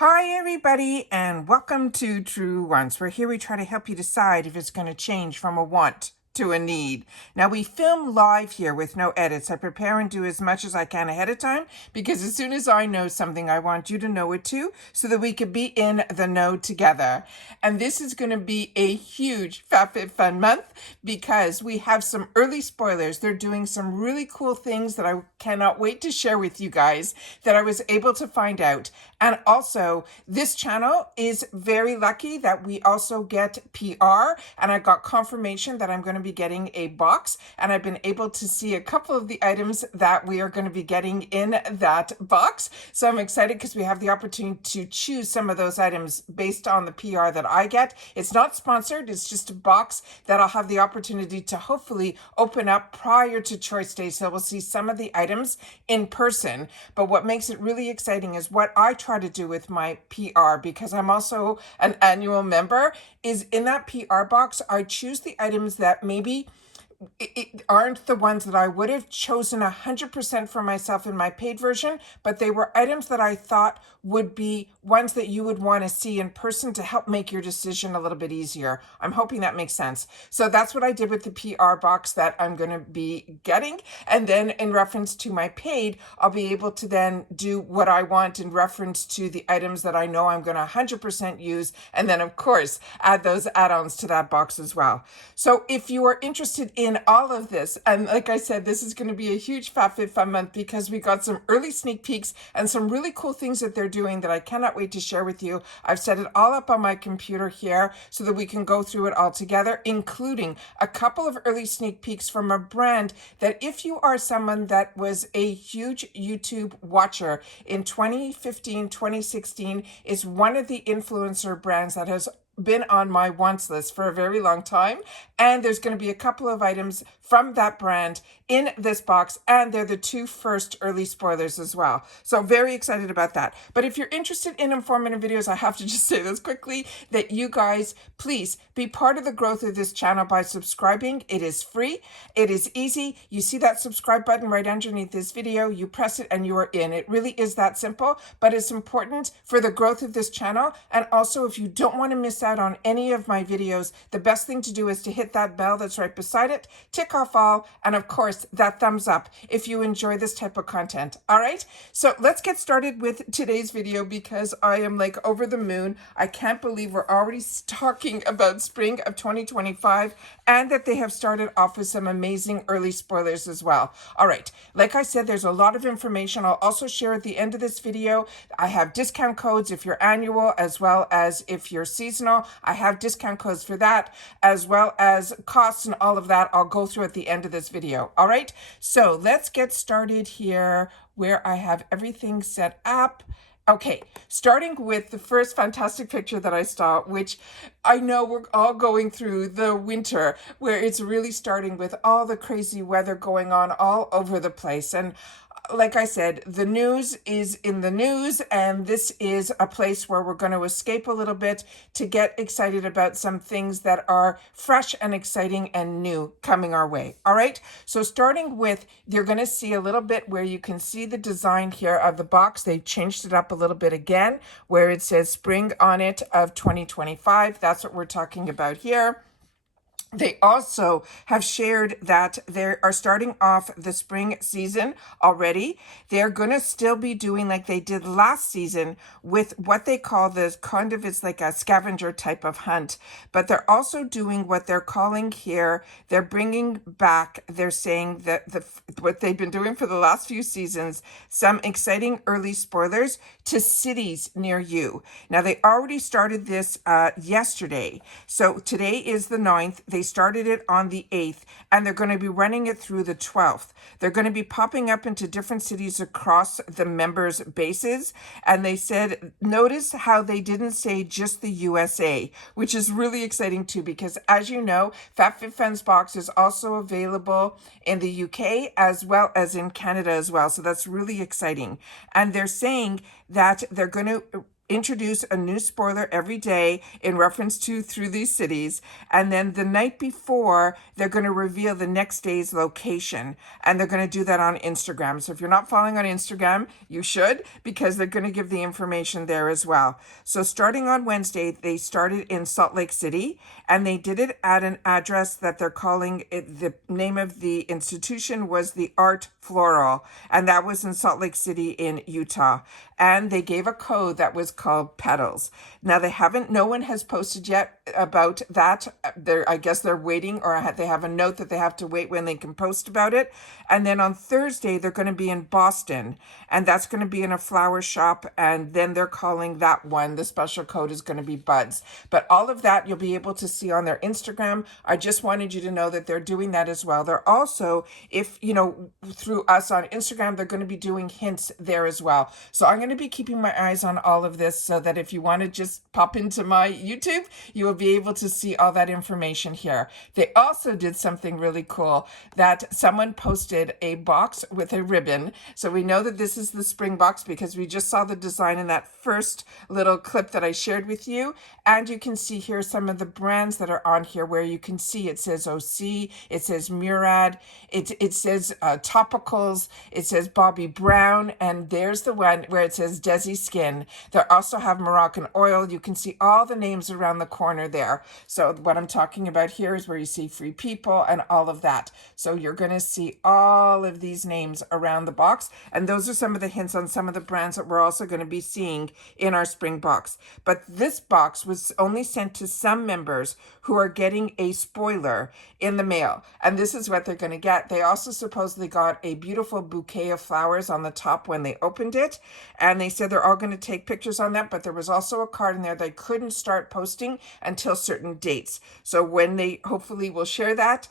Hi everybody and welcome to Truewants, where here we try to help you decide if it's going to change from a want to a need. Now we film live here with no edits. I prepare and do as much as I can ahead of time because as soon as I know something, I want you to know it too so that we could be in the know together. And this is going to be a huge FabFitFun month because we have some early spoilers. They're doing some really cool things that I cannot wait to share with you guys that I was able to find out. And also, this channel is very lucky that we also get PR, and I got confirmation that I'm going to be getting a box, and I've been able to see a couple of the items that we are going to be getting in that box. So I'm excited because we have the opportunity to choose some of those items based on the PR that I get. It's not sponsored, it's just a box that I'll have the opportunity to hopefully open up prior to Choice Day, so we'll see some of the items in person. But what makes it really exciting is what I try to do with my PR, because I'm also an annual member, is in that PR box, I choose the items that maybe aren't the ones that I would have chosen 100% for myself in my paid version, but they were items that I thought would be ones that you would want to see in person to help make your decision a little bit easier. I'm hoping that makes sense. So that's what I did with the PR box that I'm going to be getting. And then in reference to my paid, I'll be able to then do what I want in reference to the items that I know I'm going to 100% use. And then of course, add those add-ons to that box as well. So if you are interested in all of this, and like I said, this is going to be a huge FabFitFun month because we got some early sneak peeks and some really cool things that they're doing that I cannot wait to share with you. I've set it all up on my computer here so that we can go through it all together, including a couple of early sneak peeks from a brand that, if you are someone that was a huge YouTube watcher in 2015, 2016, is one of the influencer brands that has been on my wants list for a very long time, and there's going to be a couple of items from that brand in this box, and they're the two first early spoilers as well. So very excited about that. But if you're interested in informative videos, I have to just say this quickly, that you guys please be part of the growth of this channel by subscribing. It is free, it is easy. You see that subscribe button right underneath this video, you press it and you are in. It really is that simple, but it's important for the growth of this channel. And also, if you don't want to miss out on any of my videos, the best thing to do is to hit that bell that's right beside it, tick off all, and of course that thumbs up if you enjoy this type of content. All right, so let's get started with today's video because I am like over the moon. I can't believe we're already talking about spring of 2025 and that they have started off with some amazing early spoilers as well. All right, like I said, there's a lot of information I'll also share at the end of this video. I have discount codes if you're annual as well as if you're seasonal. I have discount codes for that, as well as costs and all of that I'll go through at the end of this video. All right, so let's get started here where I have everything set up. Okay, starting with the first fantastic picture that I saw, which I know we're all going through the winter, where it's really starting with all the crazy weather going on all over the place. And like I said, the news is in the news, and this is a place where we're going to escape a little bit to get excited about some things that are fresh and exciting and new coming our way. All right, so starting with, you're going to see a little bit where you can see the design here of the box. They changed it up a little bit again, where it says spring on it of 2025. That's what we're talking about here. They also have shared that they are starting off the spring season already. They're going to still be doing like they did last season with what they call this kind of, it's like a scavenger type of hunt. But they're also doing what they're calling here, they're bringing back, they're saying that what they've been doing for the last few seasons, some exciting early spoilers to cities near you. Now, they already started this yesterday. So today is the 9th. They started it on the 8th, and they're going to be running it through the 12th. They're going to be popping up into different cities across the members' bases. And they said, notice how they didn't say just the USA, which is really exciting too, because as you know, FabFitFun's box is also available in the UK as well as in Canada as well. So that's really exciting. And they're saying that they're going to introduce a new spoiler every day in reference to Through These Cities. And then the night before, they're going to reveal the next day's location. And they're going to do that on Instagram. So if you're not following on Instagram, you should, because they're going to give the information there as well. So starting on Wednesday, they started in Salt Lake City, and they did it at an address that they're calling it, the name of the institution was the Art Floral, and that was in Salt Lake City in Utah. And they gave a code that was called Petals. Now no one has posted yet about that. I guess they're waiting, or they have a note that they have to wait when they can post about it. And then on Thursday, they're going to be in Boston, and that's going to be in a flower shop. And then they're calling that one, the special code is going to be Buds. But all of that you'll be able to see on their Instagram. I just wanted you to know that they're doing that as well. They're also, through us on Instagram, they're going to be doing hints there as well. So I'm going to be keeping my eyes on all of this so that if you want to just pop into my YouTube, you will be able to see all that information here. They also did something really cool, that someone posted a box with a ribbon. So we know that this is the spring box because we just saw the design in that first little clip that I shared with you. And you can see here some of the brands that are on here, where you can see it says OC, it says Murad, it says Topicals, it says Bobby Brown, and there's the one where it says Desi Skin. They also have Moroccan Oil. You can see all the names around the corner there. So what I'm talking about here is where you see Free People and all of that. So you're going to see all of these names around the box. And those are some of the hints on some of the brands that we're also going to be seeing in our spring box. But this box was only sent to some members who are getting a spoiler in the mail. And this is what they're going to get. They also supposedly got a beautiful bouquet of flowers on the top when they opened it. And they said they're all going to take pictures on that, but there was also a card in there they couldn't start posting until certain dates. So when they hopefully will share that,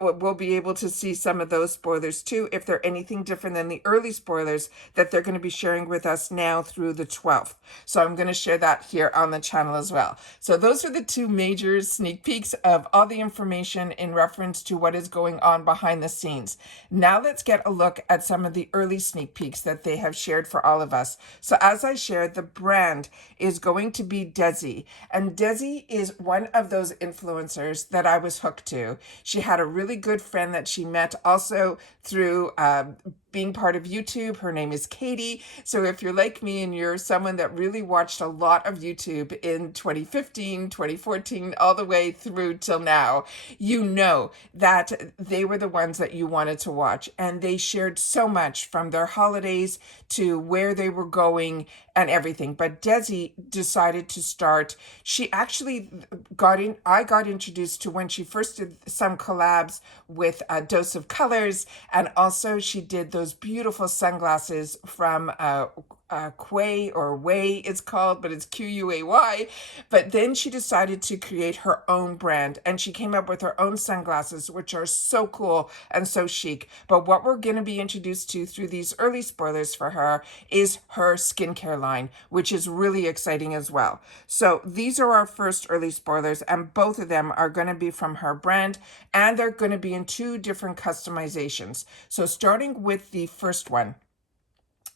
we'll be able to see some of those spoilers too, if they're anything different than the early spoilers that they're going to be sharing with us now through the 12th. So I'm going to share that here on the channel as well. So those are the two major sneak peeks of all the information in reference to what is going on behind the scenes. Now let's get a look at some of the early sneak peeks that they have shared for all of us. So as I shared, the brand is going to be Desi. And Desi is one of those influencers that I was hooked to. She had a really good friend that she met also through being part of YouTube. Her name is Katie. So if you're like me and you're someone that really watched a lot of YouTube in 2015, 2014, all the way through till now, you know that they were the ones that you wanted to watch. And they shared so much from their holidays to where they were going and everything. But Desi decided to start. She actually I got introduced to when she first did some collabs with A Dose of Colors. And also she did those beautiful sunglasses from Quay, or Way it's called, but it's Quay. But then she decided to create her own brand, and she came up with her own sunglasses, which are so cool and so chic. But what we're going to be introduced to through these early spoilers for her is her skincare line, which is really exciting as well. So these are our first early spoilers, and both of them are going to be from her brand, and they're going to be in two different customizations. So starting with the first one,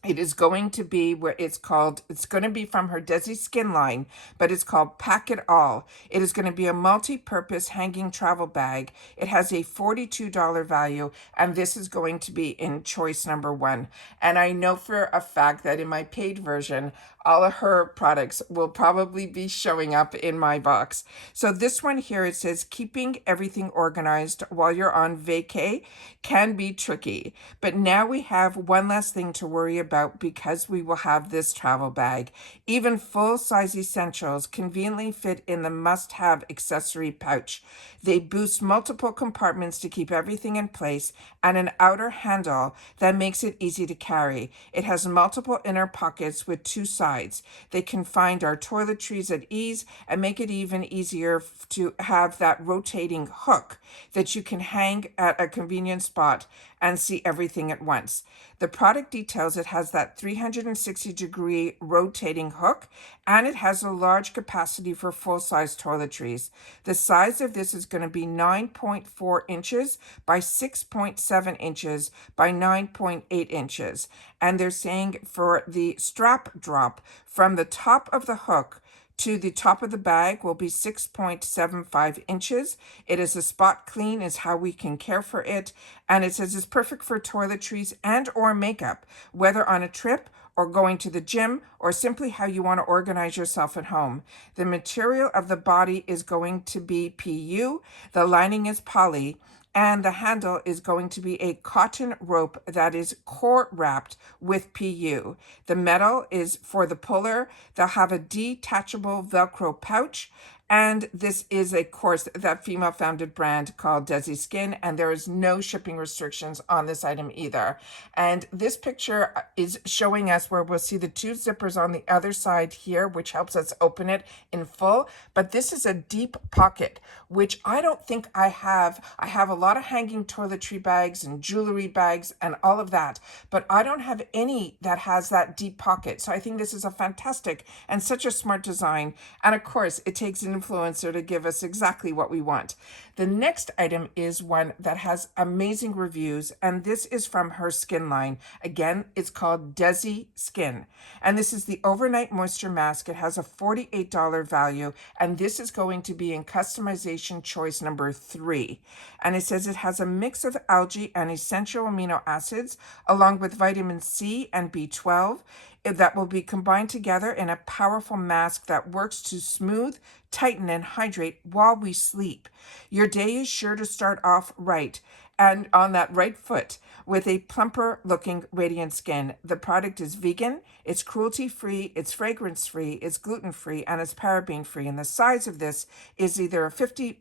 it is going to be where it's going to be from her Desi Skin line, but it's called Pack It All. It is going to be a multi-purpose hanging travel bag. It has a $42 value, and this is going to be in choice number 1. And I know for a fact that in my paid version, all of her products will probably be showing up in my box. So this one here, it says, keeping everything organized while you're on vacay can be tricky. But now we have one less thing to worry about because we will have this travel bag. Even full-size essentials conveniently fit in the must-have accessory pouch. They boost multiple compartments to keep everything in place and an outer handle that makes it easy to carry. It has multiple inner pockets with 2 sides. They can find our toiletries at ease and make it even easier to have that rotating hook that you can hang at a convenient spot and see everything at once. The product details it has that 360-degree rotating hook, and it has a large capacity for full-size toiletries. The size of this is going to be 9.4 inches by 6.7 inches by 9.8 inches. And they're saying for the strap drop from the top of the hook to the top of the bag will be 6.75 inches. It is a spot clean is how we can care for it. And it says it's perfect for toiletries and or makeup, whether on a trip or going to the gym or simply how you want to organize yourself at home. The material of the body is going to be PU. The lining is poly. And the handle is going to be a cotton rope that is core wrapped with PU. The metal is for the puller. They'll have a detachable Velcro pouch. And this is, of course, that female-founded brand called Desi Skin, and there is no shipping restrictions on this item either. And this picture is showing us where we'll see the two zippers on the other side here, which helps us open it in full. But this is a deep pocket, which I don't think I have. I have a lot of hanging toiletry bags and jewelry bags and all of that, but I don't have any that has that deep pocket. So I think this is a fantastic and such a smart design. And of course, it takes an influencer to give us exactly what we want. The next item is one that has amazing reviews, and this is from her skin line. Again, it's called Desi Skin, and this is the overnight moisture mask. It has a $48 value, and this is going to be in customization choice number 3. And it says it has a mix of algae and essential amino acids along with vitamin C and B12 that will be combined together in a powerful mask that works to smooth, tighten, and hydrate while we sleep. Your day is sure to start off right and on that right foot with a plumper looking radiant skin. The product is vegan, it's cruelty free, it's fragrance free, it's gluten free, and it's paraben free. And the size of this is either a 50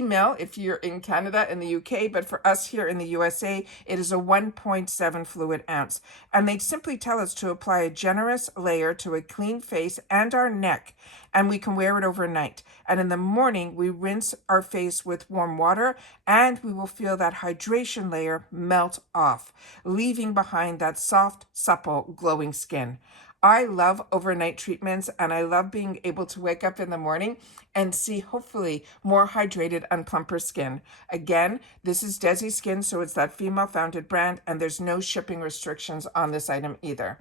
mil if you're in Canada and the UK, but for us here in the USA, it is a 1.7 fluid ounce. And they simply tell us to apply a generous layer to a clean face and our neck, and we can wear it overnight. And in the morning, we rinse our face with warm water, and we will feel that hydration layer melt off, leaving behind that soft, supple, glowing skin. I love overnight treatments, and I love being able to wake up in the morning and see hopefully more hydrated and plumper skin. Again, this is Desi Skin, so it's that female-founded brand, and there's no shipping restrictions on this item either.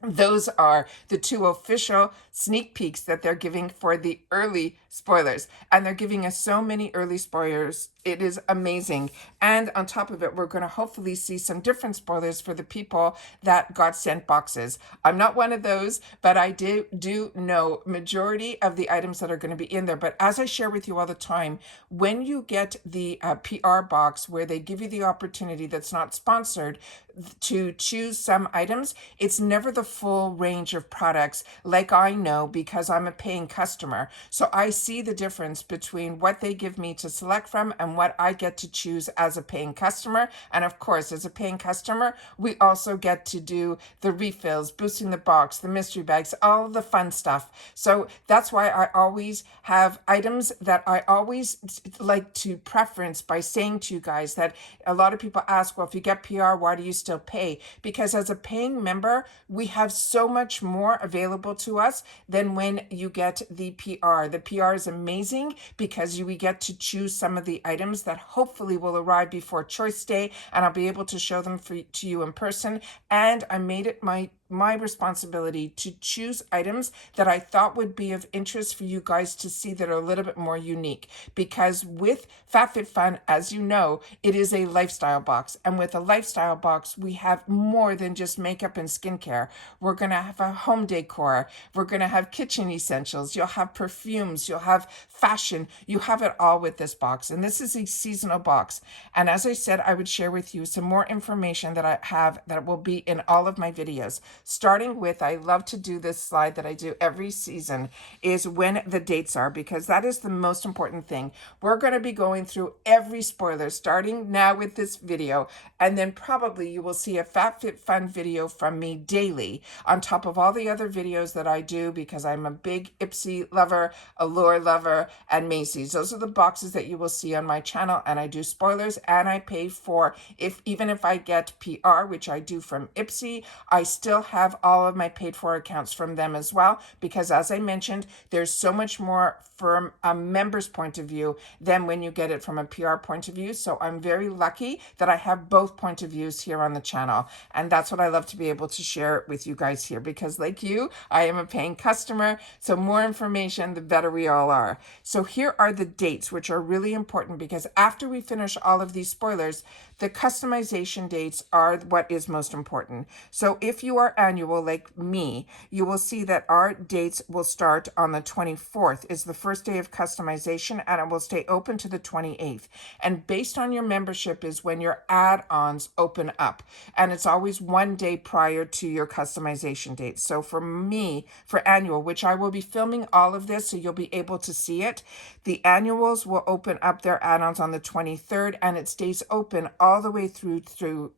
Those are the 2 official sneak peeks that they're giving for the early spoilers. And they're giving us so many early spoilers. It is amazing. And on top of it, we're going to hopefully see some different spoilers for the people that got sent boxes. I'm not one of those, but I do know majority of the items that are going to be in there. But as I share with you all the time, when you get the PR box where they give you the opportunity that's not sponsored to choose some items, it's never the full range of products like I know because I'm a paying customer. So I see the difference between what they give me to select from and what I get to choose as a paying customer. And of course, as a paying customer, we also get to do the refills, boosting the box, the mystery bags, all the fun stuff. So that's why I always have items that I always like to preference by saying to you guys that a lot of people ask, well, if you get PR, why do you still pay? Because as a paying member, we have so much more available to us than when you get the PR. The PR is amazing because we get to choose some of the items that hopefully will arrive before choice day, and I'll be able to show them to you in person. And I made it my responsibility to choose items that I thought would be of interest for you guys to see that are a little bit more unique. Because with FabFitFun, as you know, it is a lifestyle box. And with a lifestyle box, we have more than just makeup and skincare. We're going to have a home decor. We're going to have kitchen essentials. You'll have perfumes. You'll have fashion. You have it all with this box. And this is a seasonal box. And as I said, I would share with you some more information that I have that will be in all of my videos. starting with, I love to do this slide that I do every season, is when the dates are, because that is the most important thing. We're going to be going through every spoiler starting now with this video, and then probably you will see a FabFitFun video from me daily on top of all the other videos that I do, because I'm a big Ipsy lover, Allure lover, and Macy's. Those are the boxes that you will see on my channel, and I do spoilers, and I pay for, even if I get PR, which I do from Ipsy, I still have all of my paid for accounts from them as well, because as I mentioned, there's so much more from a member's point of view than when you get it from a PR point of view. So I'm very lucky that I have both point of views here on the channel. And that's what I love to be able to share with you guys here, because like you, I am a paying customer. So more information, the better we all are. So here are the dates, which are really important, because after we finish all of these spoilers, the customization dates are what is most important. So if you are annual like me, you will see that our dates will start on the 24th is the first day of customization, and it will stay open to the 28th. And based on your membership is when your add-ons open up. And it's always one day prior to your customization date. So for me, for annual, which I will be filming all of this so you'll be able to see it, the annuals will open up their add-ons on the 23rd, and it stays open all the way through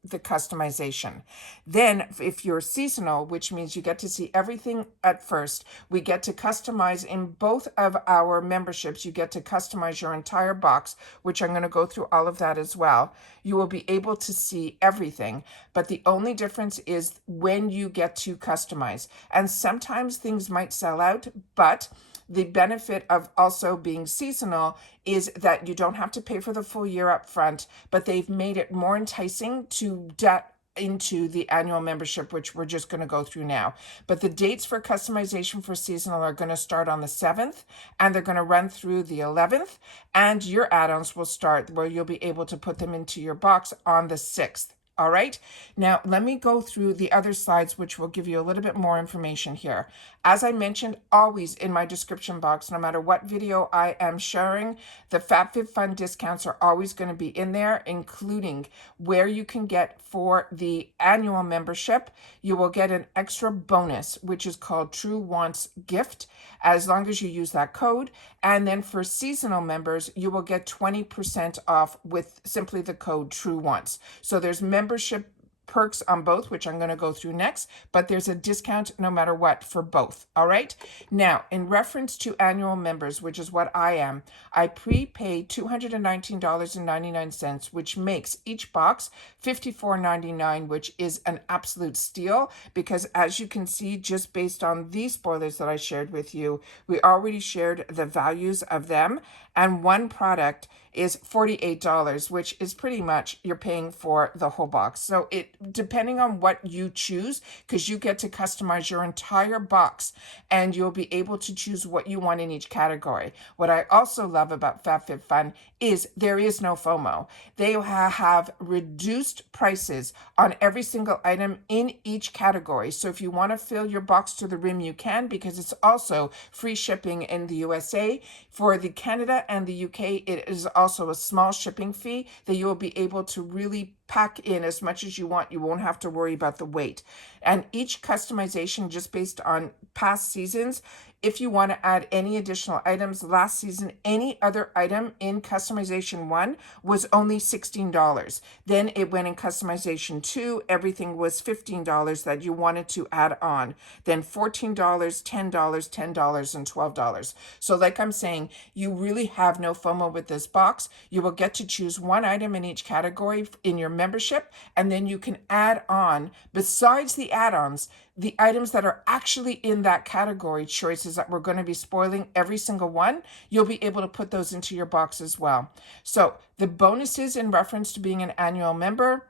the customization. Then if you're seasonal, which means you get to see everything at first, we get to customize in both of our memberships. You get to customize your entire box, which I'm going to go through all of that as well. You will be able to see everything, but the only difference is when you get to customize. And sometimes things might sell out, but the benefit of also being seasonal is that you don't have to pay for the full year up front, but they've made it more enticing to get into the annual membership, which we're just going to go through now. But the dates for customization for seasonal are going to start on the 7th, and they're going to run through the 11th, and your add-ons will start where you'll be able to put them into your box on the 6th. All right, now let me go through the other slides, which will give you a little bit more information here. As I mentioned, always in my description box, no matter what video I am sharing, the FabFitFun discounts are always going to be in there, including where you can get for the annual membership. You will get an extra bonus, which is called Truewants gift, as long as you use that code. And then for seasonal members, you will get 20% off with simply the code Truewants. So there's membership perks on both, which I'm going to go through next, but there's a discount no matter what for both. All right. Now, in reference to annual members, which is what I am, I prepay $219.99, which makes each box $54.99, which is an absolute steal, because as you can see, just based on these spoilers that I shared with you, we already shared the values of them, and one product is $48, which is pretty much you're paying for the whole box. So it, depending on what you choose, because you get to customize your entire box and you'll be able to choose what you want in each category. What I also love about FabFitFun is there is no FOMO. They have reduced prices on every single item in each category. So if you want to fill your box to the rim, you can, because it's also free shipping in the USA. For the Canada and the UK, it is also a small shipping fee that you will be able to really pack in as much as you want. You won't have to worry about the weight. And each customization, just based on past seasons, if you want to add any additional items, last season, any other item in customization 1 was only $16. Then it went in customization 2, everything was $15 that you wanted to add on. Then $14, $10, $10, and $12. So like I'm saying, you really have no FOMO with this box. You will get to choose one item in each category in your membership, and then you can add on, besides the add-ons, the items that are actually in that category choices that we're going to be spoiling every single one. You'll be able to put those into your box as well. So the bonuses in reference to being an annual member,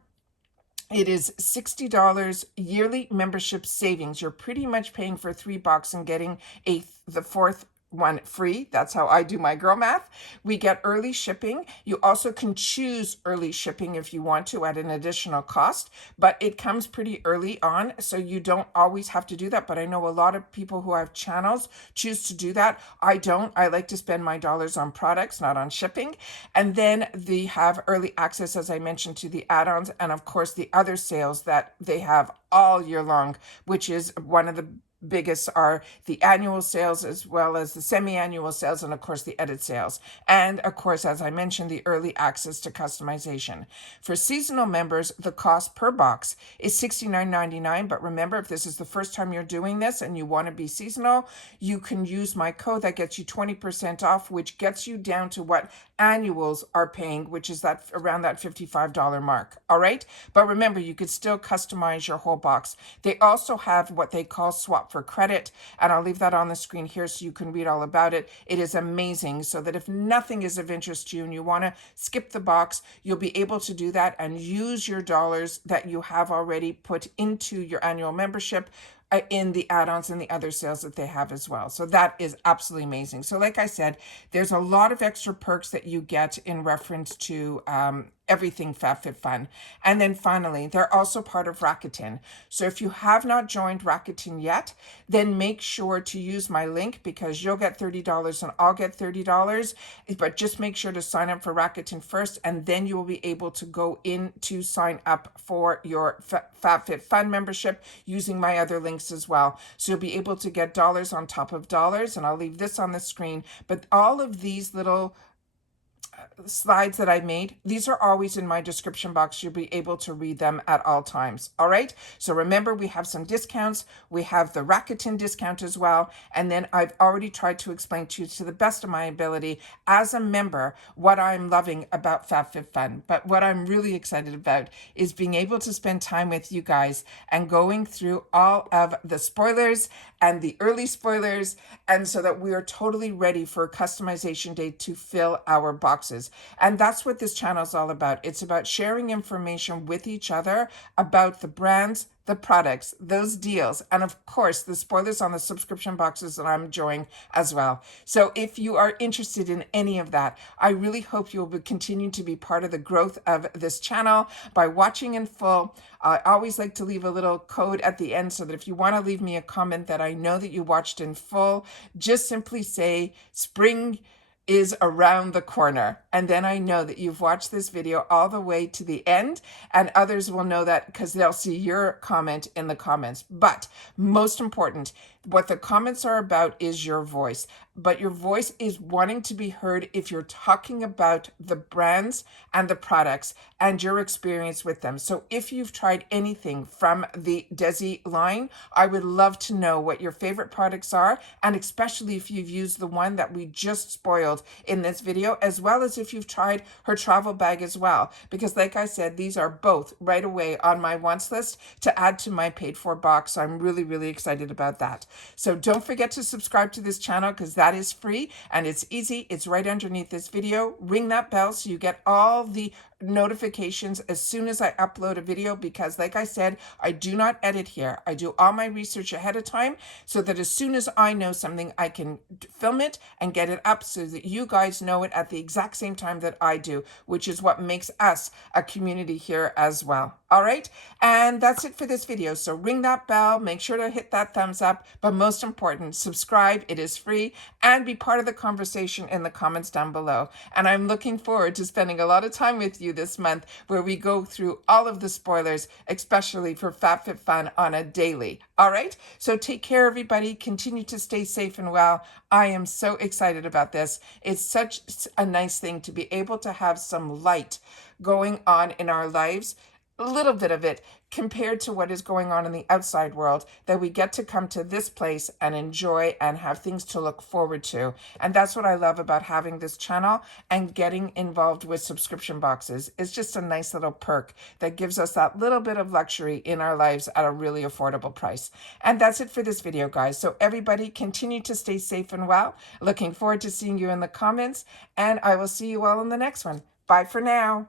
it is $60 yearly membership savings. You're pretty much paying for $3 and getting the fourth one free. That's how I do my girl math. We get early shipping. You also can choose early shipping if you want to at an additional cost, but it comes pretty early on, so you don't always have to do that. But I know a lot of people who have channels choose to do that. I don't. I like to spend my dollars on products, not on shipping. And then they have early access, as I mentioned, to the add-ons, and of course the other sales that they have all year long, which is one of the biggest are the annual sales as well as the semi-annual sales, and of course the edit sales, and of course, as I mentioned, the early access to customization. For seasonal members, the cost per box is $69.99, but remember, if this is the first time you're doing this and you want to be seasonal, you can use my code that gets you 20% off, which gets you down to what annuals are paying, which is that around that $55 mark. All right, but remember, you could still customize your whole box. They also have what they call swap for credit, and I'll leave that on the screen here so you can read all about it. It is amazing, so that if nothing is of interest to you and you want to skip the box, you'll be able to do that and use your dollars that you have already put into your annual membership in the add-ons and the other sales that they have as well. So that is absolutely amazing. So like I said, there's a lot of extra perks that you get in reference to everything FabFitFun. And then finally, they're also part of Rakuten. So if you have not joined Rakuten yet, then make sure to use my link, because you'll get $30 and I'll get $30. But just make sure to sign up for Rakuten first, and then you will be able to go in to sign up for your FabFitFun membership using my other links as well. So you'll be able to get dollars on top of dollars, and I'll leave this on the screen. But all of these little slides that I made, these are always in my description box. You'll be able to read them at all times. All right. So remember, we have some discounts. We have the Rakuten discount as well. And then I've already tried to explain to you to the best of my ability as a member what I'm loving about FabFitFun. But what I'm really excited about is being able to spend time with you guys and going through all of the spoilers and the early spoilers, and so that we are totally ready for customization day to fill our boxes. And that's what this channel is all about. It's about sharing information with each other about the brands, the products, those deals, and of course the spoilers on the subscription boxes that I'm enjoying as well. So if you are interested in any of that, I really hope you will continue to be part of the growth of this channel by watching in full. I always like to leave a little code at the end, so that if you want to leave me a comment that I know that you watched in full, just simply say spring is around the corner. And then I know that you've watched this video all the way to the end, and others will know that because they'll see your comment in the comments. But most important, what the comments are about is your voice. But your voice is wanting to be heard if you're talking about the brands and the products and your experience with them. So if you've tried anything from the Desi line, I would love to know what your favorite products are, and especially if you've used the one that we just spoiled in this video, as well as if you've tried her travel bag as well. Because like I said, these are both right away on my wants list to add to my paid for box. So I'm really, really excited about that. So don't forget to subscribe to this channel, because that is free and it's easy. It's right underneath this video. Ring that bell so you get all the notifications as soon as I upload a video, because like I said, I do not edit here. I do all my research ahead of time, so that as soon as I know something, I can film it and get it up so that you guys know it at the exact same time that I do, which is what makes us a community here as well. All right. And that's it for this video. So ring that bell, make sure to hit that thumbs up, but most important, subscribe. It is free, and be part of the conversation in the comments down below. And I'm looking forward to spending a lot of time with you this month, where we go through all of the spoilers, especially for FabFitFun on a daily. All right. So take care, everybody. Continue to stay safe and well. I am so excited about this. It's such a nice thing to be able to have some light going on in our lives, a little bit of it, compared to what is going on in the outside world, that we get to come to this place and enjoy and have things to look forward to. And that's what I love about having this channel and getting involved with subscription boxes. It's just a nice little perk that gives us that little bit of luxury in our lives at a really affordable price. And that's it for this video, guys. So everybody continue to stay safe and well. Looking forward to seeing you in the comments, and I will see you all in the next one. Bye for now.